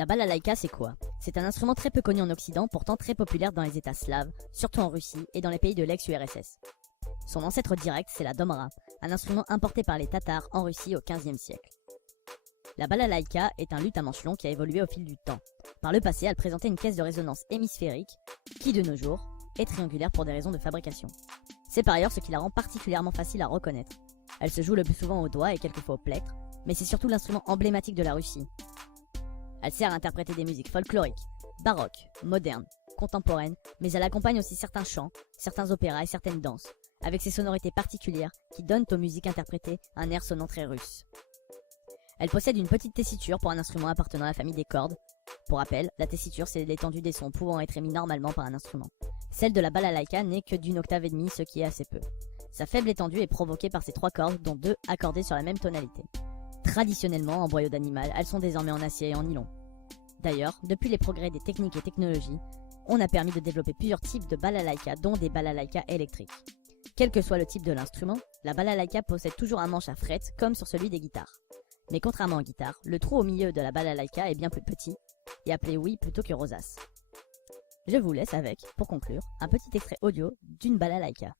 La balalaïka, c'est quoi? C'est un instrument très peu connu en Occident, pourtant très populaire dans les États slaves, surtout en Russie et dans les pays de l'ex-URSS. Son ancêtre direct, c'est la domra, un instrument importé par les Tatars en Russie au XVe siècle. La balalaïka est un luth à manche long qui a évolué au fil du temps. Par le passé, elle présentait une caisse de résonance hémisphérique qui, de nos jours, est triangulaire pour des raisons de fabrication. C'est par ailleurs ce qui la rend particulièrement facile à reconnaître. Elle se joue le plus souvent au doigt et quelquefois au plectre, mais c'est surtout l'instrument emblématique de la Russie. Elle sert à interpréter des musiques folkloriques, baroques, modernes, contemporaines, mais elle accompagne aussi certains chants, certains opéras et certaines danses, avec ses sonorités particulières qui donnent aux musiques interprétées un air sonnant très russe. Elle possède une petite tessiture pour un instrument appartenant à la famille des cordes. Pour rappel, la tessiture c'est l'étendue des sons pouvant être émis normalement par un instrument. Celle de la balalaïka n'est que d'une octave et demie, ce qui est assez peu. Sa faible étendue est provoquée par ses 3 cordes, dont 2 accordées sur la même tonalité. Traditionnellement, en boyau d'animal, elles sont désormais en acier et en nylon. D'ailleurs, depuis les progrès des techniques et technologies, on a permis de développer plusieurs types de balalaïka, dont des balalaïkas électriques. Quel que soit le type de l'instrument, la balalaïka possède toujours un manche à frettes, comme sur celui des guitares. Mais contrairement aux guitares, le trou au milieu de la balalaïka est bien plus petit, et appelé oui plutôt que rosace. Je vous laisse avec, pour conclure, un petit extrait audio d'une balalaïka.